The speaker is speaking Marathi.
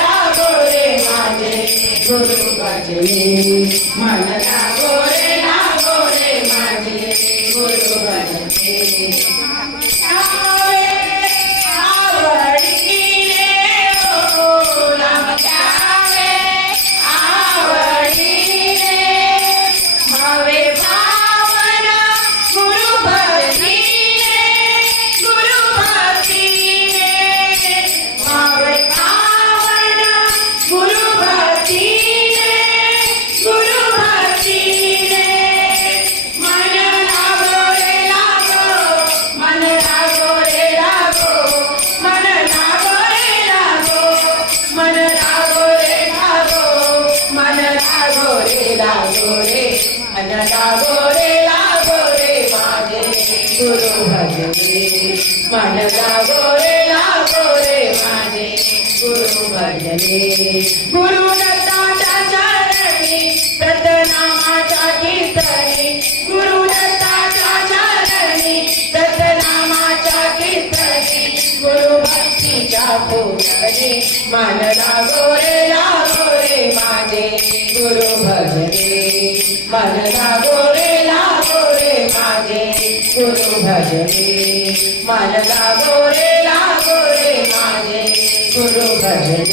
लागो रे माझे गुरु भजनी मन लागो रे माझे गुरु भजनी लागो रे माझे गुरु भजनी मन लागो रे माझे गुरु भजनी गुरु दत्ताच्या चरणी सतनामाच्या कीर्तनी गुरु दत्ताच्या चरणी सतनामाच्या कीर्तनी गुरु भक्तीच्या पूजनी मन लागो रे माझे गुरु भजनी मन लागो रे माझे गुरु भजनी मन लागो रे माझे गुरु भजनी।